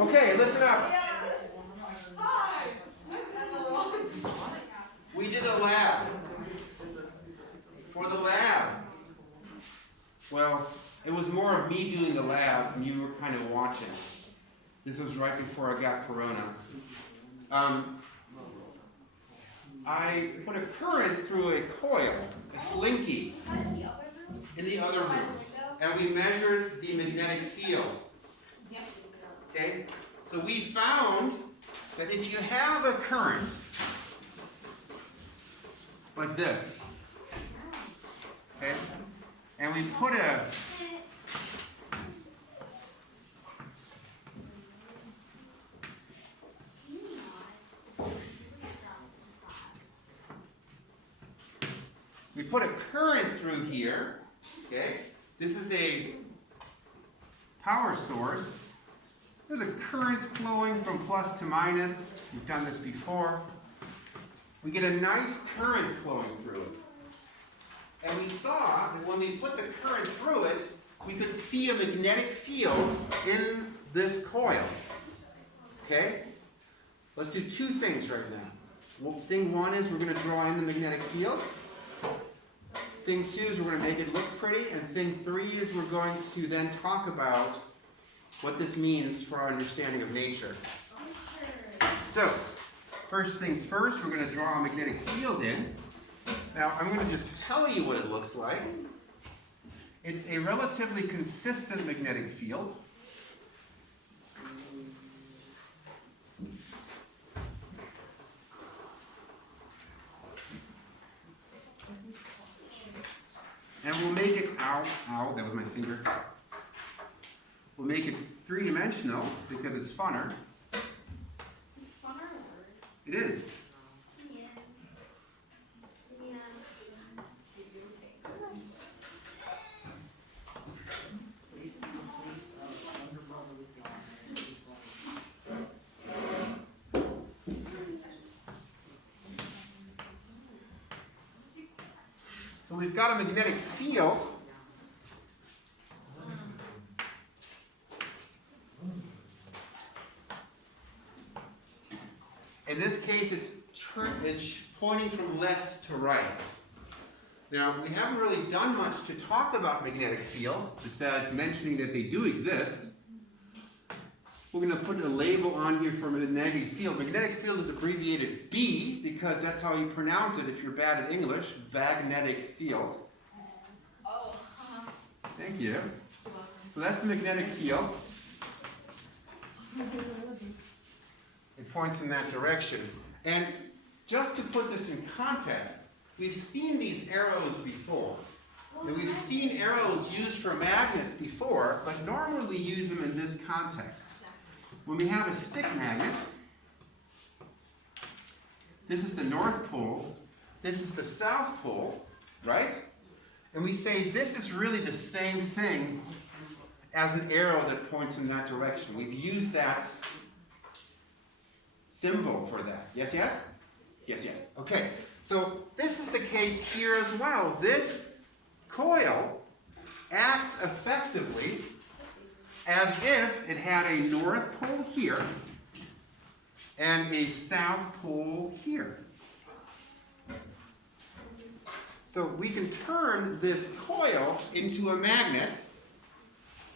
Okay, listen up. We did a lab. For the lab. Well, it was more of me doing the lab and you were kind of watching. This was right before I got corona. I put a current through a coil, a slinky, in the other room. And we measured the magnetic field. Okay? So we found that if you have a current like this, okay, and we put a current through here, okay? This is a power source. There's a current flowing from plus to minus. We've done this before. We get a nice current flowing through it. And we saw that when we put the current through it, we could see a magnetic field in this coil. Okay? Let's do two things right now. Well, thing one is we're going to draw in the magnetic field. Thing two is we're going to make it look pretty. And thing three is we're going to then talk about what this means for our understanding of nature. So, first things first, we're going to draw a magnetic field in. Now, I'm going to just tell you what it looks like. It's a relatively consistent magnetic field. And we'll make it, ow, that was my finger. We'll make it three-dimensional because it's funner. Is funner a word? It is. Yes. Yeah. So we've got a magnetic field. In this case, it's pointing from left to right. Now, we haven't really done much to talk about magnetic field, besides mentioning that they do exist. We're going to put a label on here for magnetic field. Magnetic field is abbreviated B, because that's how you pronounce it if you're bad at English, magnetic field. Oh. Thank you. So that's the magnetic field. It points in that direction. And just to put this in context, we've seen these arrows before. And we've seen arrows used for magnets before, but normally use them in this context. When we have a stick magnet, this is the North Pole, this is the South Pole, right? And we say this is really the same thing as an arrow that points in that direction. We've used that symbol for that. Yes, yes? Yes, yes. Okay, so this is the case here as well. This coil acts effectively as if it had a North Pole here and a South Pole here. So we can turn this coil into a magnet,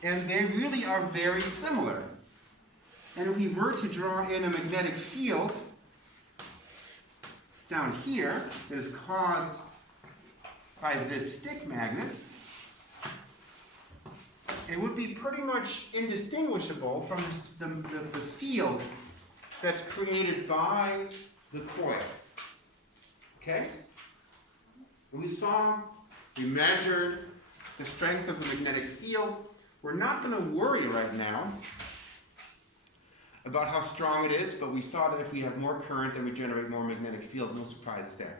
and they really are very similar. And if we were to draw in a magnetic field down here that is caused by this stick magnet, it would be pretty much indistinguishable from the field that's created by the coil. Okay? And we measured the strength of the magnetic field. We're not going to worry right now about how strong it is, but we saw that if we have more current, then we generate more magnetic field. No surprises there.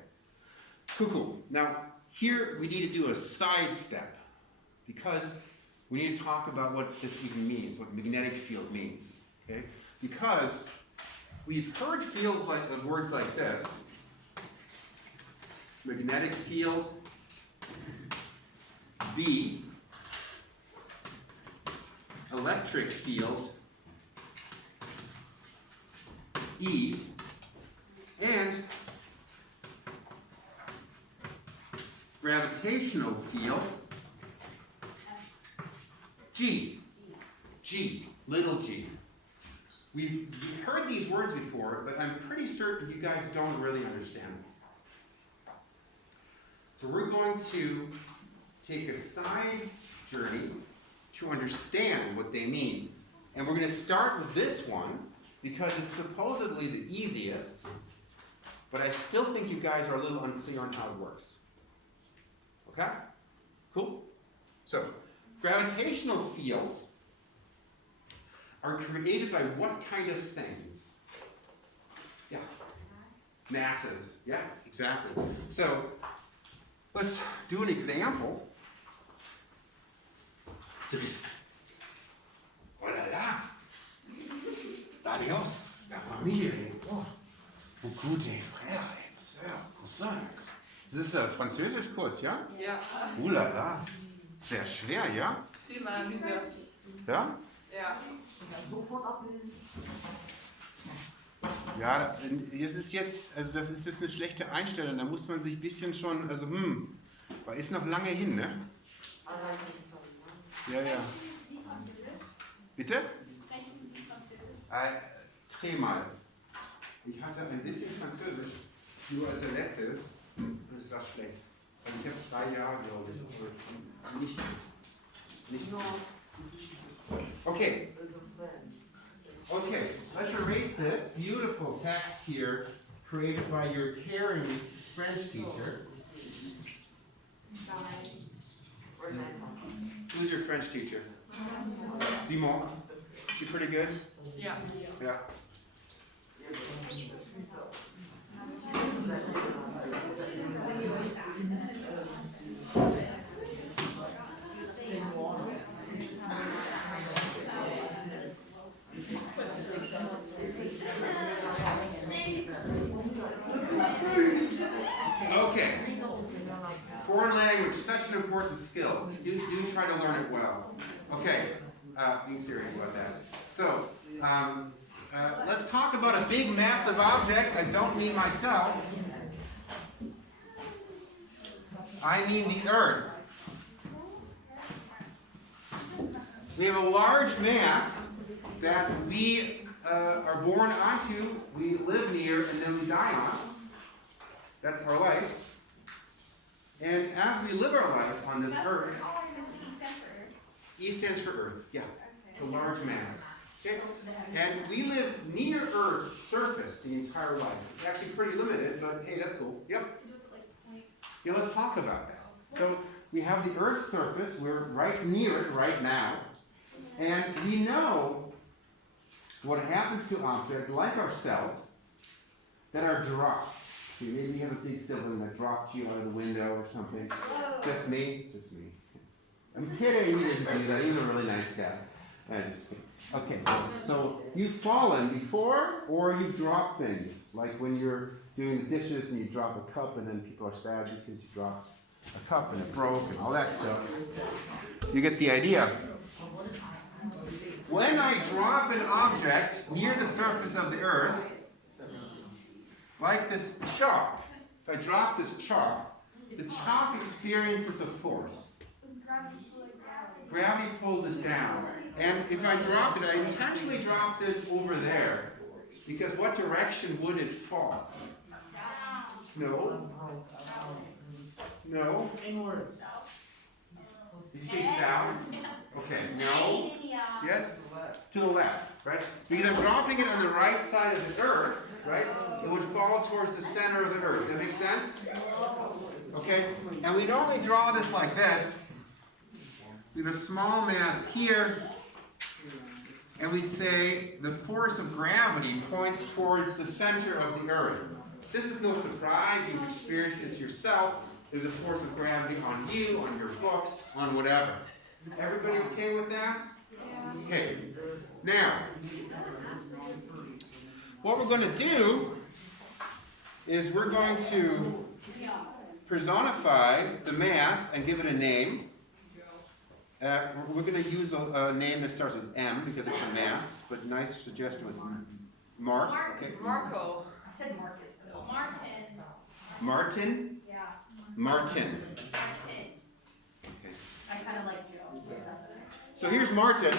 Cool. Now, here we need to do a side step, because we need to talk about what this even means, what magnetic field means. Okay? Because we've heard fields like words like this: magnetic field, B, electric field, E, and gravitational field, G. G, little g. We've heard these words before, but I'm pretty certain you guys don't really understand them. So we're going to take a side journey to understand what they mean. And we're going to start with this one because it's supposedly the easiest, but I still think you guys are a little unclear on how it works. Okay? Cool? So, gravitational fields are created by what kind of things? Yeah. Masses. Yeah, exactly. So, let's do an example. Oh là là! Adios, la famille est bon. Beaucoup de frères et sœurs, cousins. Das ist ein Französischkurs, ja? Ja, Oh là là. Sehr schwer, ja? viel Analyse. Ja? Ja. Ja, das ist jetzt eine schlechte Einstellung. Da muss man sich ein bisschen schon, also weil ist noch lange hin, ne? Ja, ja. Sie Französisch? Bitte? Sprechen Sie Französisch? Dreh mal. Ich hatte ein bisschen Französisch, nur als Elektive, und es war schlecht. Also ich habe 2 Jahre, glaube ich, aber nicht gut. Okay. Okay, let's erase this beautiful text here created by your caring French teacher. Who's your French teacher? Simon. She pretty good? Ja. Yeah. Okay. Foreign language, such an important skill. Do try to learn it well. Okay, being serious about that. So, let's talk about a big, massive object. I don't mean myself. I mean the Earth. We have a large mass that we are born onto, we live near, and then we die on. That's our life. And as we live our life on this Earth, E stands for Earth, yeah. It's a large mass. Okay? And we live near Earth's surface the entire life. It's actually pretty limited, but hey, that's cool. Yep. Yeah, let's talk about that. So we have the Earth's surface, we're right near it right now, and we know what happens to objects like ourselves that are dropped. Okay, maybe you have a big sibling that dropped you out of the window or something. Just me? Just me. I'm kidding, you didn't do that. He was a really nice guy. I just kidding. Okay, so you've fallen before, or you've dropped things. Like when you're doing the dishes and you drop a cup and then people are sad because you dropped a cup and it broke and all that stuff. You get the idea. When I drop an object near the surface of the Earth, like this chalk, if I drop this chalk, the chalk experiences a force. Gravity pulls it down. And if I dropped it, I intentionally dropped it over there. Because what direction would it fall? No. No. Did you say south? Okay. No. Yes? To the left, right? Because I'm dropping it on the right side of the Earth, right? It would fall towards the center of the Earth. Does that make sense? Okay? And we normally draw this like this. We have a small mass here, and we'd say the force of gravity points towards the center of the Earth. This is no surprise. You've experienced this yourself. There's a force of gravity on you, on your books, on whatever. Everybody okay with that? Okay. Now, what we're going to do is we're going to personify the mass and give it a name. We're going to use a name that starts with M because it's a mass, but nice suggestion with Mark. Mark. Okay. Marco. I said Marcus, but Martin. Martin. Yeah. Martin. Martin. Okay. I kind of like Joe. So here's Martin.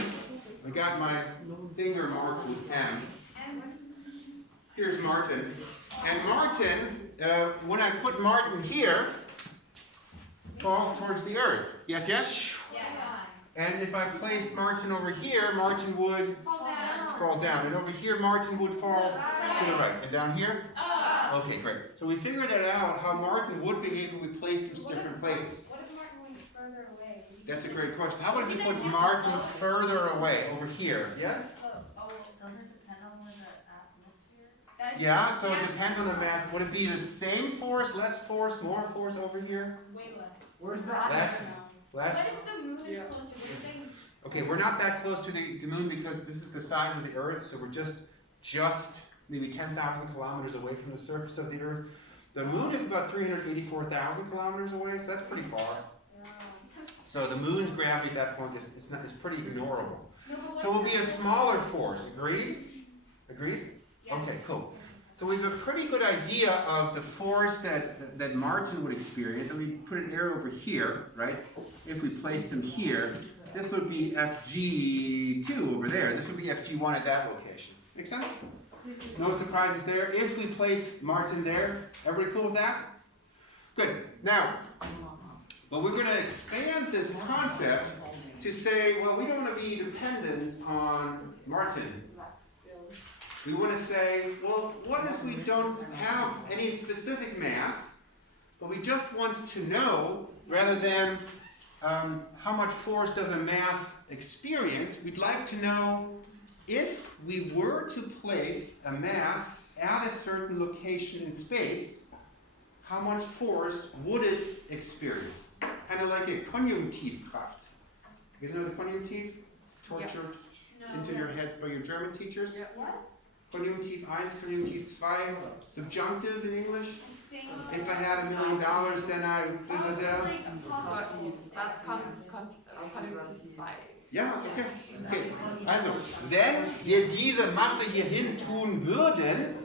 I got my finger marked with M's. Here's Martin. And Martin, when I put Martin here, falls towards the earth. Yes, yes? Yeah. And if I placed Martin over here, Martin would fall down. And over here, Martin would fall to the right. And down here? Okay, great. So we figured that out, how Martin would behave if we placed him in different places. What if Martin went further away? That's a great question. How about if we put Martin further away, over here? Yes? Doesn't it depend on where the atmosphere? Yeah, so it depends on the mass. Would it be the same force, less force, more force over here? Way less. Where's that? Less? What Less? if the moon is closer? What do you think? Okay, we're not that close to the moon because this is the size of the Earth, so we're just maybe 10,000 kilometers away from the surface of the Earth. The moon is about 384,000 kilometers away, so that's pretty far. So the moon's gravity at that point is pretty ignorable. No, but what So it will if be a the- smaller force. Agreed? Agreed? Yeah. Okay, cool. So we have a pretty good idea of the force that Martin would experience. And we put an arrow over here, right? If we placed him here, this would be FG2 over there. This would be FG1 at that location. Make sense? No surprises there. If we place Martin there, everybody cool with that? Good. Now, well, we're going to expand this concept to say, well, we don't want to be dependent on Martin. We want to say, well, what if we don't have any specific mass, but we just want to know, rather than how much force does a mass experience, we'd like to know if we were to place a mass at a certain location in space, how much force would it experience? Kind of like a Konjunktivkraft. You guys know the Konjunktiv? It's tortured No. into your heads by your German teachers. What? Konjunktiv 1, Konjunktiv 2, subjunctive in English. Thing. If I had $1 million, then I Oh, would, so like a possible. That's Konjunktiv 2. ja, ist okay. Okay, also, wenn wir diese Masse hierhin tun würden,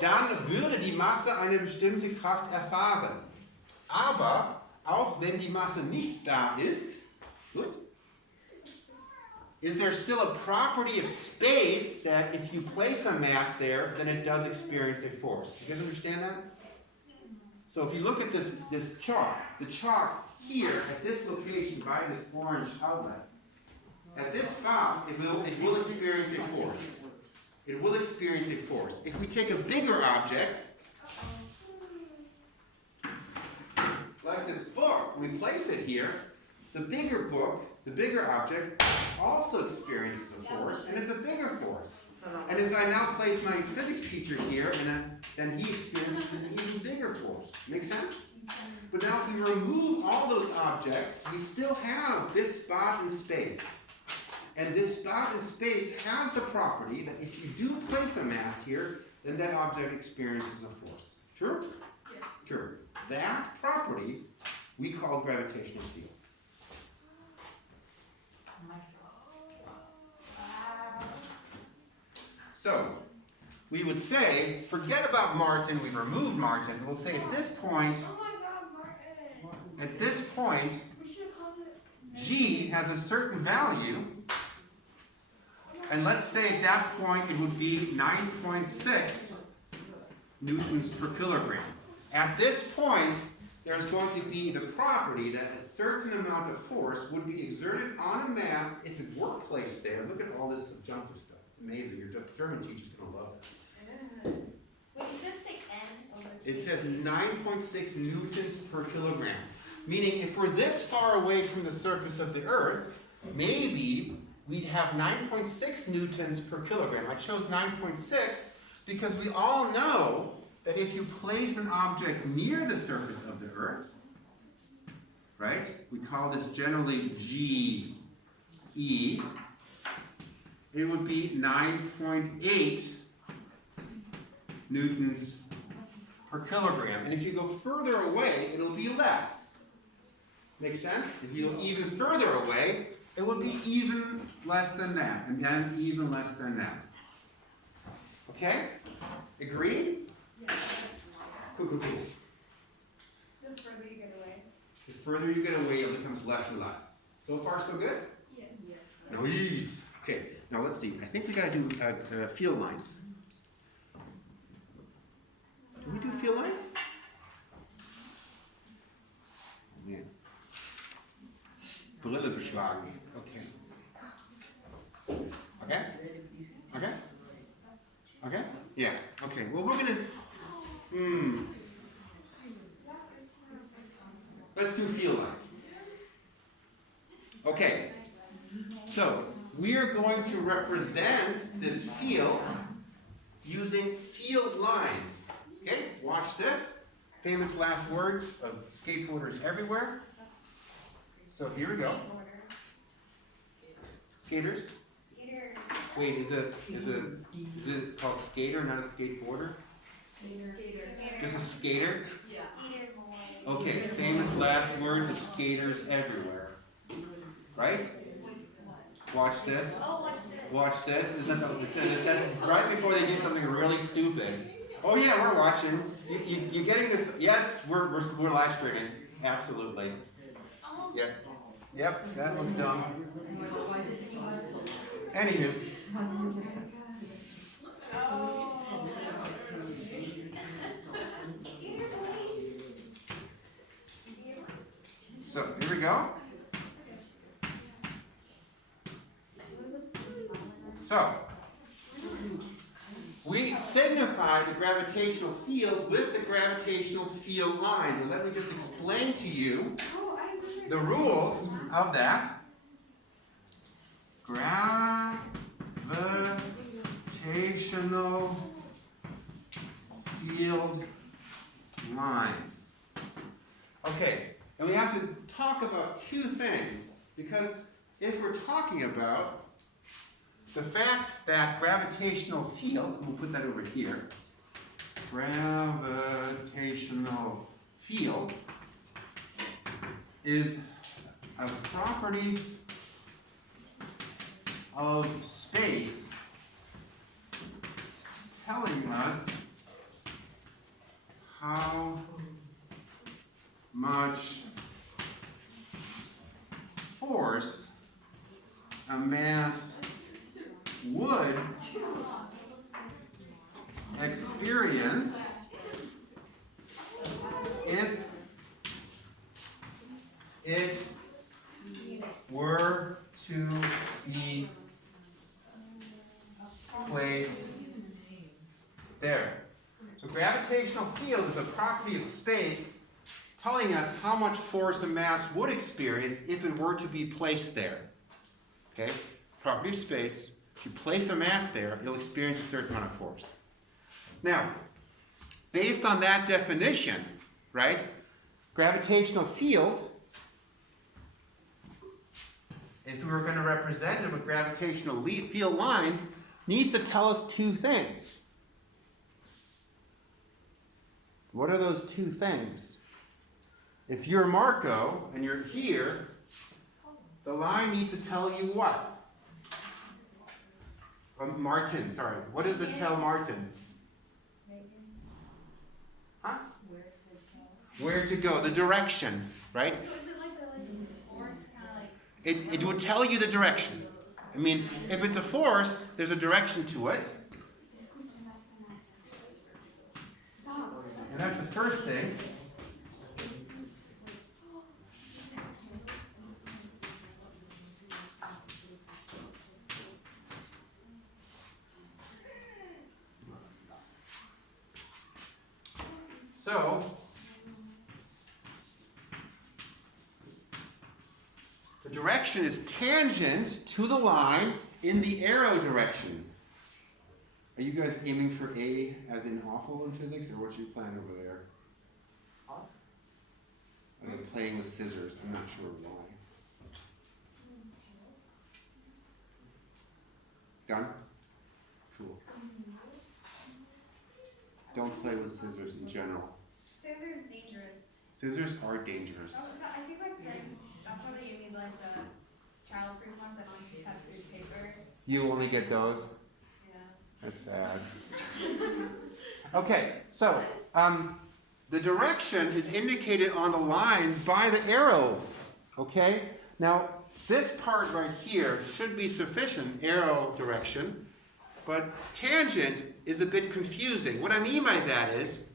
dann würde die Masse eine bestimmte Kraft erfahren. Aber, auch wenn die Masse nicht da ist, gut, is there still a property of space that if you place a mass there, then it does experience a force? You guys understand that? So if you look at this chalk, the chalk here at this location by this orange outlet, at this spot, it will experience a force. It will experience a force. If we take a bigger object, like this book, we place it here, the bigger book, the bigger object, also experiences a force, and it's a bigger force. And if I now place my physics teacher here, then he experiences an even bigger force. Make sense? But now if we remove all those objects, we still have this spot in space. And this spot in space has the property that if you do place a mass here, then that object experiences a force. True? Yes. True. That property we call gravitational field. So, we would say, forget about Martin, we removed Martin, we'll say at this point, Oh my God, Martin. at this point, We should have called it. G has a certain value, and let's say at that point it would be 9.6 newtons per kilogram. At this point, there's going to be the property that a certain amount of force would be exerted on a mass if it were placed there. Look at all this subjunctive stuff. It's amazing. Your German teacher's going to love it. Wait, you said say N over It says 9.6 newtons per kilogram. Meaning if we're this far away from the surface of the Earth, maybe we'd have 9.6 newtons per kilogram. I chose 9.6 because we all know that if you place an object near the surface of the Earth, right, we call this generally GE, it would be 9.8 newtons per kilogram. And if you go further away, it'll be less. Make sense? If you go even further away, it would be even less than that, and then even less than that. Okay? Agreed? Cool, cool, cool. The further you get away. The further you get away, it becomes less and less. So far, so good? Yes. Nice. Okay, now let's see. I think we gotta do field lines. Do we do field lines? Yeah. Brille beschlagen. Okay. Okay? Okay? Okay? Yeah. Okay. Well, we're gonna. Let's do field lines. Okay. So we are going to represent this field using field lines. Okay? Watch this. Famous last words of skateboarders everywhere. So here we go. Skaters. Wait, is it called skater, not a skateboarder? Just a skater? Okay, famous last words of skaters everywhere. Right? Watch this. Watch this. Isn't that that's right before they do something really stupid. Oh yeah, we're watching. You getting this? Yes, we're live streaming. Absolutely. Yep. Yep, that looks dumb. Anywho. So, here we go. So, we signify the gravitational field with the gravitational field lines. And let me just explain to you the rules of that. Gravitational field line. Okay, and we have to talk about two things, because if we're talking about the fact that gravitational field, and we'll put that over here, gravitational field is a property of space telling us how much force a mass would experience if it were to be placed there. So gravitational field is a property of space telling us how much force a mass would experience if it were to be placed there. Okay? Property of space. If you place a mass there, it'll experience a certain amount of force. Now, based on that definition, right, gravitational field, if we were going to represent it with gravitational field lines, needs to tell us two things. What are those two things? If you're Marco and you're here, the line needs to tell you what? Martin, sorry. What does it tell Martin? Huh? Where to go. The direction, right? So is it like the force kind of like... It would tell you the direction. I mean, if it's a force, there's a direction to it. And that's the first thing. So, the direction is tangent to the line in the arrow direction. Are you guys aiming for A as in awful in physics, or what's your plan over there? I'm playing with scissors. I'm not sure why. Done? Cool. Don't play with scissors in general. Scissors dangerous. Scissors are dangerous. Oh, no, I think my parents, that's why they gave me like the child-proof ones that only have food paper. You only get those? Yeah. That's sad. Okay, so the direction is indicated on the lines by the arrow. Okay? Now, this part right here should be sufficient, arrow direction, but tangent is a bit confusing. What I mean by that is,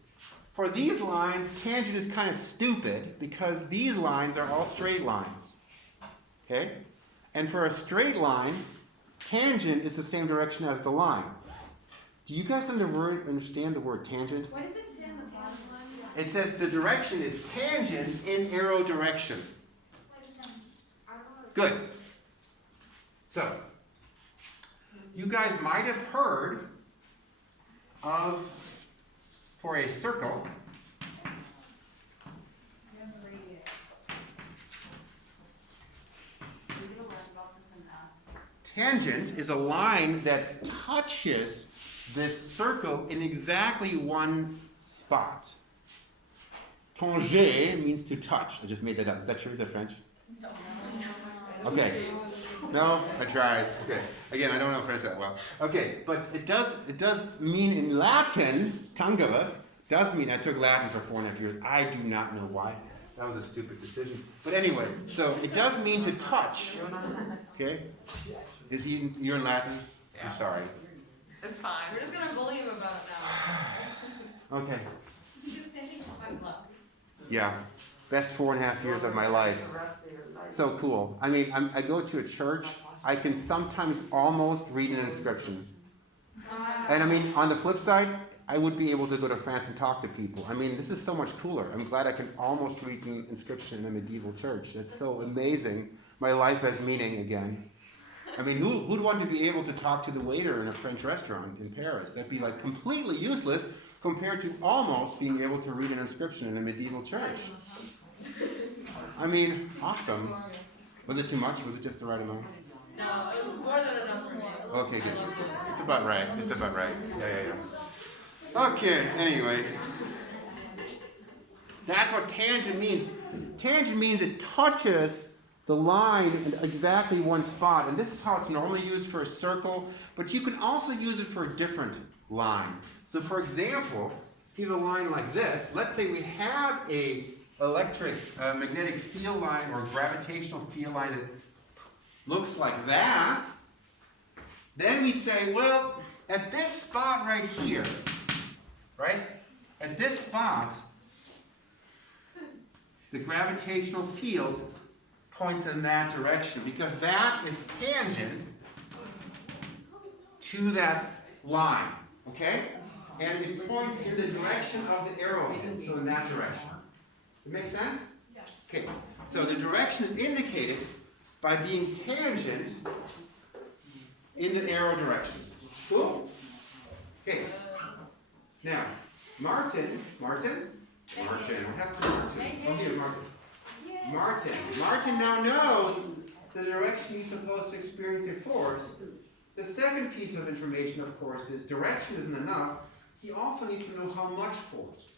for these lines, tangent is kind of stupid because these lines are all straight lines. Okay? And for a straight line, tangent is the same direction as the line. Do you guys understand the word tangent? What does it say on the bottom line? It says the direction is tangent in arrow direction. Good. So, you guys might have heard of, for a circle, tangent is a line that touches this circle in exactly one spot. Tanger means to touch. I just made that up. Is that true? Is that French? No. Okay. No, I tried. Okay. Again, I don't know French that well. Okay, but it does mean in Latin, tangere, does mean, I took Latin for 4.5 years. I do not know why. That was a stupid decision. But anyway, so it does mean to touch. Okay? You're in Latin? I'm sorry. It's fine. We're just gonna bully him about it now. Okay. You do the same thing for my luck. Yeah. Best 4.5 years of my life. So cool. I mean, I go to a church. I can sometimes almost read an inscription. And I mean, on the flip side, I would be able to go to France and talk to people. I mean, this is so much cooler. I'm glad I can almost read an inscription in a medieval church. That's so amazing. My life has meaning again. I mean, who'd want to be able to talk to the waiter in a French restaurant in Paris? That'd be like completely useless compared to almost being able to read an inscription in a medieval church. I mean, awesome. Was it too much? Was it just the right amount? No, it was more than enough for me. Okay, good. It's about right. It's about right. Yeah. Okay, anyway. That's what tangent means. Tangent means it touches the line in exactly one spot. And this is how it's normally used for a circle, but you can also use it for a different line. So for example, if you have a line like this, let's say we have a magnetic field line or gravitational field line that looks like that, then we'd say, well, at this spot right here, right? At this spot, the gravitational field points in that direction because that is tangent to that line, okay? And it points in the direction of the arrow head, so in that direction. It makes sense? Yeah. Okay, so the direction is indicated by being tangent in the arrow direction. Cool? Okay. Now, Martin, what happened to Martin? Oh, here, Martin now knows the direction he's supposed to experience a force. The second piece of information, of course, is direction isn't enough. He also needs to know how much force.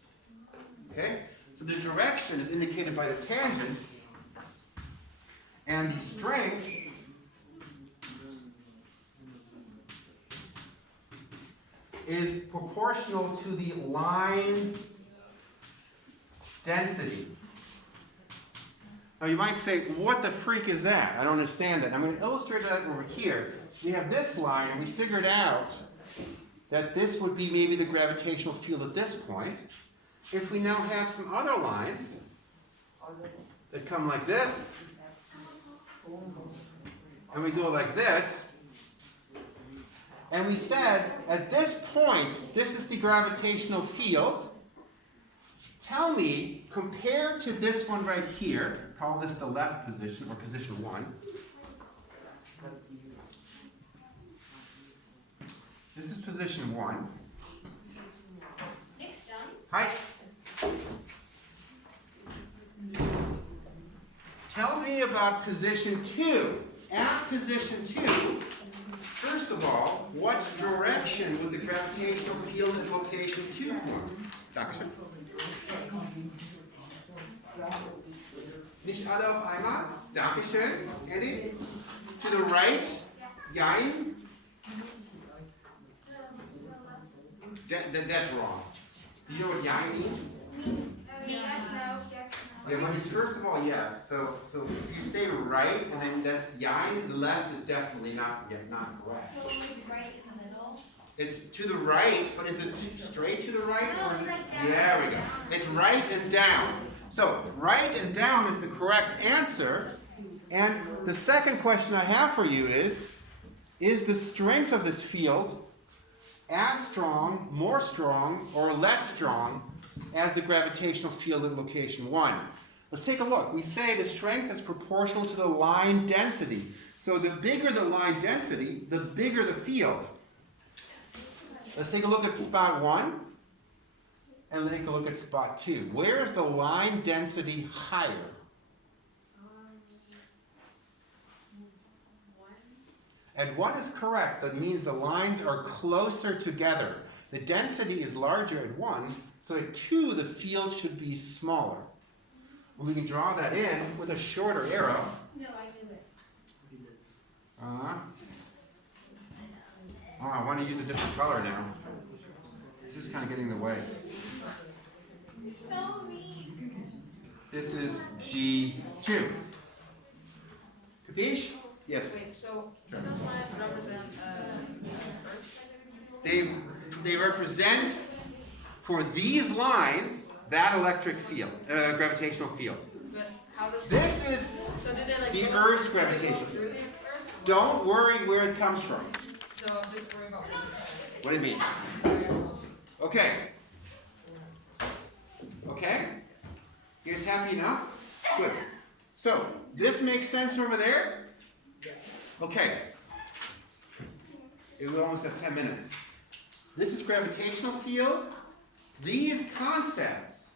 Okay? So the direction is indicated by the tangent, and the strength is proportional to the line density. Now you might say, what the freak is that? I don't understand that. I'm going to illustrate that over here. We have this line, and we figured out that this would be maybe the gravitational field at this point. If we now have some other lines that come like this, and we go like this, and we said, at this point, this is the gravitational field. Tell me, compared to this one right here, call this the left position, or position 1. This is position 1. Nick's done. Hi. Tell me about position 2. At position 2, first of all, what direction would the gravitational field at location 2 point? Dankeschön. Nicht alle auf einmal? Dankeschön, Eddie. To the right? Jein. That's wrong. Do you know what yang means? Yeah, when it's first of all, yes. So if you say right, and then that's yang, the left is definitely not correct. So right in the middle? It's to the right, but is it straight to the right? No, Or it's is it, like down. there we go. It's right and down. So right and down is the correct answer. And the second question I have for you is the strength of this field as strong, more strong, or less strong as the gravitational field in location 1? Let's take a look. We say the strength is proportional to the line density. So the bigger the line density, the bigger the field. Let's take a look at spot 1 and take a look at spot 2. Where is the line density higher? And 1 is correct. That means the lines are closer together. The density is larger at 1, so at 2 the field should be smaller. Well, we can draw that in with a shorter arrow. No, I knew it. Oh, I want to use a different color now. This is kind of getting in the way. So mean. This is G2. Capiche? Yes. Wait, so do those lines represent Earth? They represent, for these lines, that electric field, gravitational field. But how does This is, so did they like the go, Earth's do they go gravitation. through the Earth? don't worry where it comes from. So I'm just worried about What it means. Okay. Okay? You guys happy enough? Good. So, this makes sense over there? Okay. We almost have 10 minutes. This is gravitational field. These concepts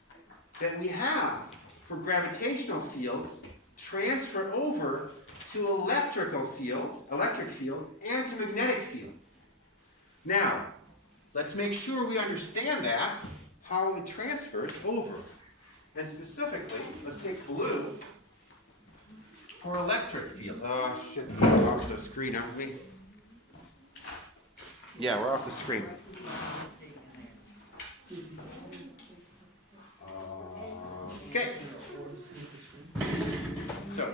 that we have for gravitational field transfer over to electric field, and to magnetic field. Now, let's make sure we understand that, how it transfers over. And specifically, let's take blue for electric field. Oh shit, we're off the screen, aren't we? Yeah, we're off the screen. Okay. So.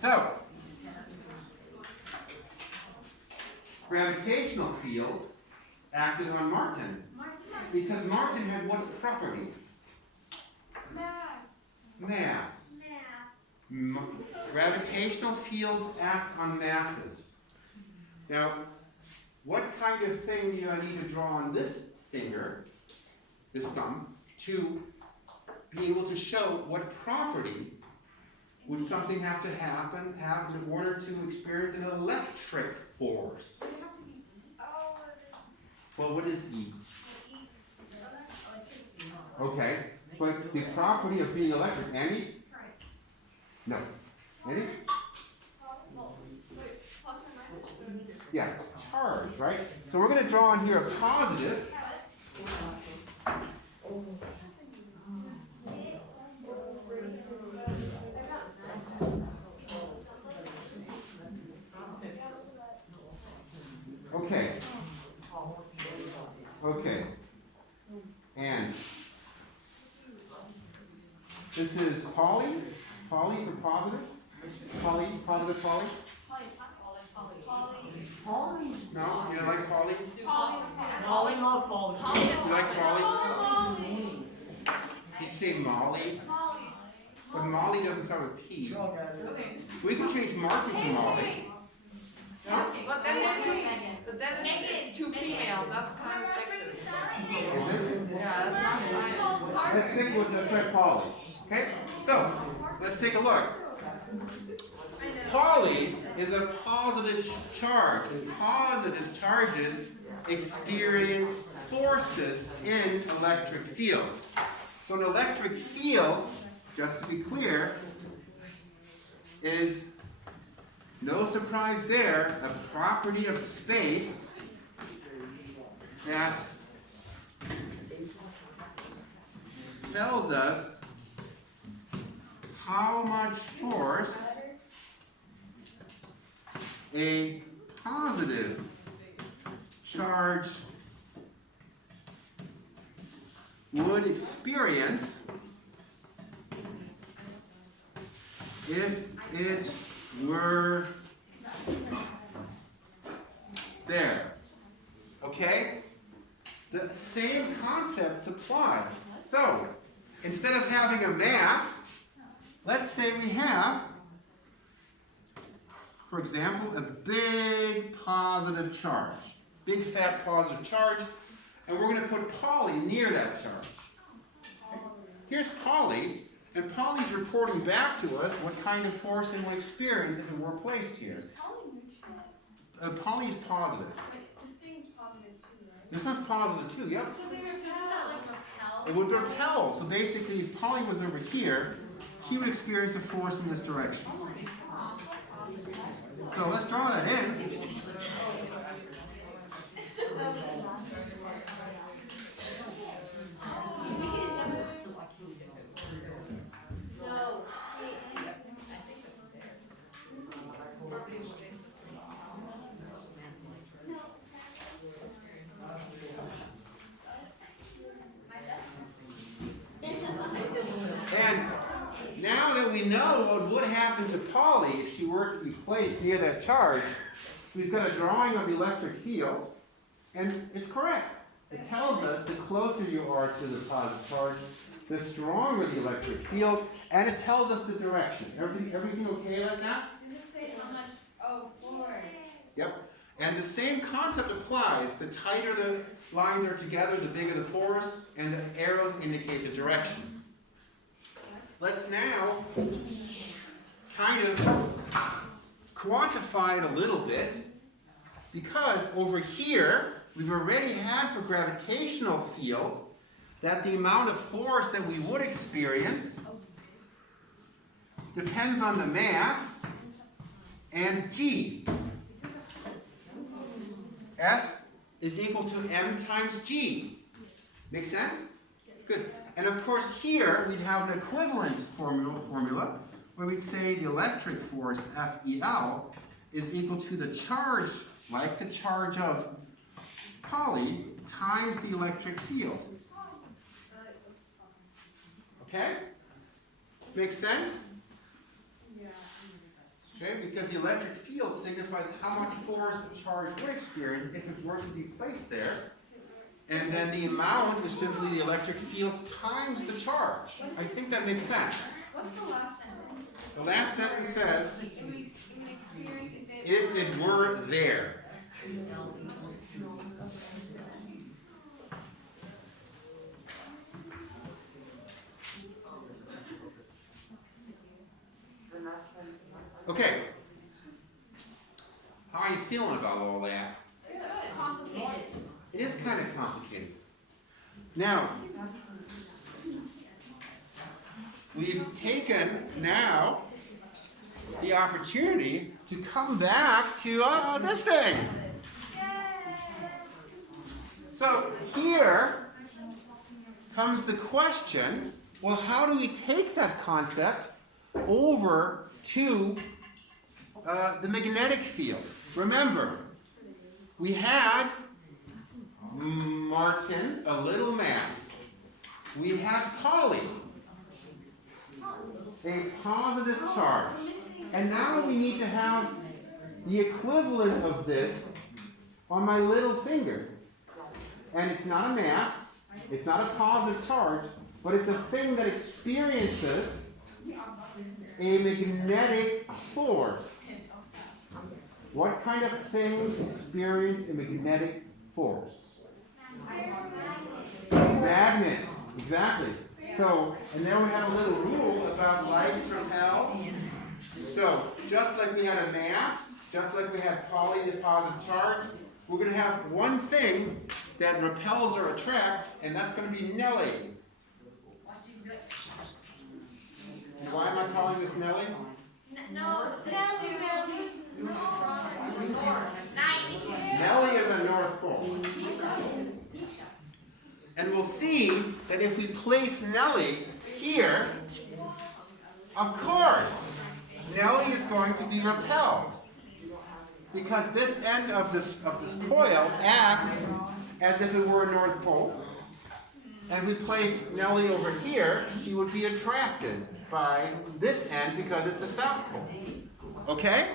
So, gravitational field acted on Martin because Martin had what property? Mass. Gravitational fields act on masses. Now, what kind of thing do I need to draw on this finger, this thumb, to be able to show what property would something have to have in order to experience an electric force? Well, what is E? Okay, but the property of being electric, Annie? No. Annie? Yeah, charge, right? So we're going to draw on here a positive. Okay. Okay. And this is poly. Poly for positive. Poly, positive poly. Poly? No, you don't like poly? Molly, not Molly. You like poly? You'd say Molly. But Molly doesn't start with P. Okay. We can change Marky to Molly. But then it's two females. That's kind of sexist. Is it? Yeah, that's not fine. Let's try Polly. Okay? So, let's take a look. Polly is a positive charge, and positive charges experience forces in electric field. So an electric field, just to be clear, is surprise there, a property of space that tells us how much force a positive charge would experience if it were there. Okay? The same concepts apply. So, instead of having a mass, let's say we have, for example, a big positive charge. Big fat positive charge. And we're going to put Polly near that charge. Here's Polly, and Polly's reporting back to us what kind of force it will experience if it were placed here. Polly's positive. This thing's positive too, right? This one's positive too, yep. So they were saying that like repel? It would repel. So basically, if Polly was over here, she would experience a force in this direction. So let's draw that in. And now that we know what would happen to Polly if she were to be placed near that charge, we've got a drawing of the electric field, and it's correct. It tells us the closer you are to the positive charge, the stronger the electric field, and it tells us the direction. Everything okay like that? Does it say how much? Oh, 4. Yep. And the same concept applies. The tighter the lines are together, the bigger the force, and the arrows indicate the direction. Let's now kind of quantify it a little bit, because over here, we've already had for gravitational field that the amount of force that we would experience depends on the mass and G. F is equal to m times G. Make sense? Good. And of course here we'd have an equivalent formula where we'd say the electric force FEL is equal to the charge, like the charge of Polly, times the electric field. Okay? Makes sense? Okay, because the electric field signifies how much force the charge would experience if it were to be placed there. And then the amount is simply the electric field times the charge. I think that makes sense. What's the last sentence? The last sentence says, It would experience if it were there. Okay. How are you feeling about all that? complicated. It is kind of complicated. Now, we've taken now the opportunity to come back to this thing. So here comes the question, well, how do we take that concept over to the magnetic field? Remember, we had Martin, a little mass. We had Polly, a positive charge. And now we need to have the equivalent of this on my little finger. And it's not a mass, it's not a positive charge, but it's a thing that experiences a magnetic force. What kind of things experience a magnetic force? Magnets, exactly. So, and then we have a little rule about lights repel. So, just like we had a mass, just like we had Polly, the positive charge, we're going to have one thing that repels or attracts, and that's going to be Nellie. And why am I calling this Nellie? No, Nelly. No. And we'll see that if we place Nellie here, of course, Nellie is going to be repelled. Because this end of this coil acts as if it were a North Pole. And if we place Nellie over here, she would be attracted by this end because it's a South Pole. Okay?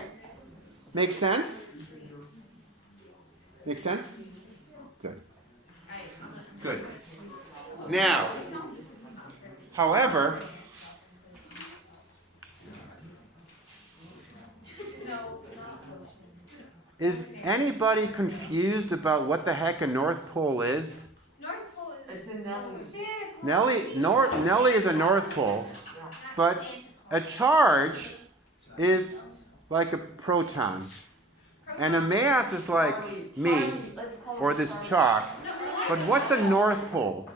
Make sense? Make sense? Good. Good. Now, however, is anybody confused about what the heck a North Pole is? North Pole It's in Nellie's. Nellie is a North Pole, but a charge is like a proton. And a mass is like me, or this chalk. But what's a North Pole?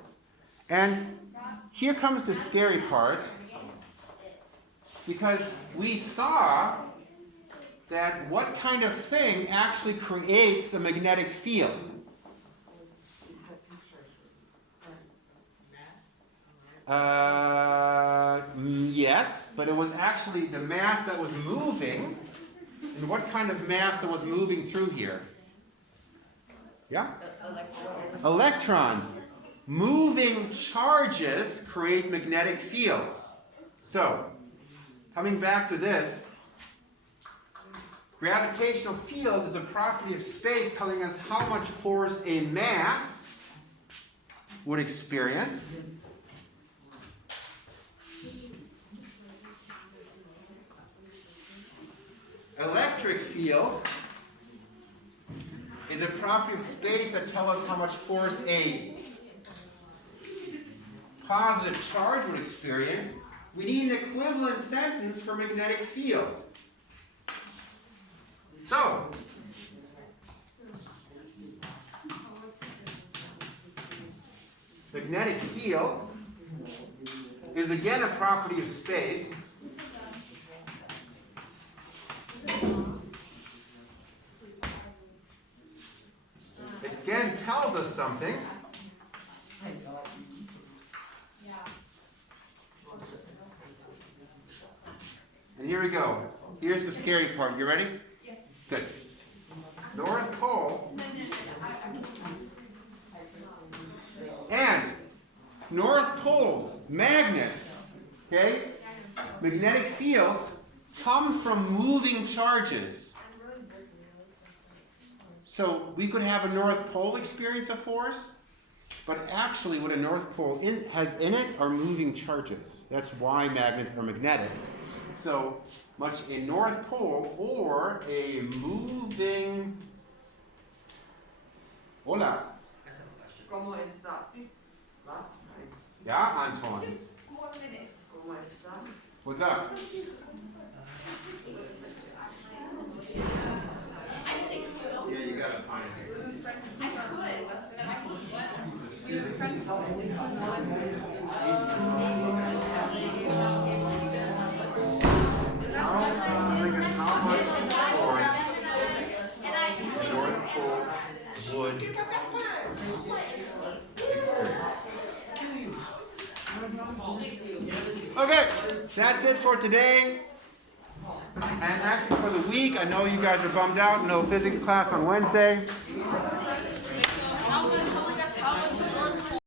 And here comes the scary part, because we saw that what kind of thing actually creates a magnetic field? Yes, but it was actually the mass that was moving. And what kind of mass that was moving through here? Yeah? Electrons. Moving charges create magnetic fields. So, coming back to this, gravitational field is a property of space telling us how much force a mass would experience. Electric field is a property of space that tells us how much force a positive charge would experience. We need an equivalent sentence for magnetic field. So, magnetic field is again a property of space. It again tells us something. And here we go. Here's the scary part. You ready? Yeah. Good. North Pole. And North Poles, magnets, okay? Magnetic fields come from moving charges. So we could have a North Pole experience a force, but actually what a North Pole has in it are moving charges. That's why magnets are magnetic. So much a North Pole or a moving... Hola. ¿Cómo está? Last night. Yeah, Anton. ¿Cómo está? What's up? Yeah, you gotta find it. I could, we were friends. How much force the North Pole would experience. Okay, that's it for today. And actually for the week, I know you guys are bummed out, no physics class on Wednesday.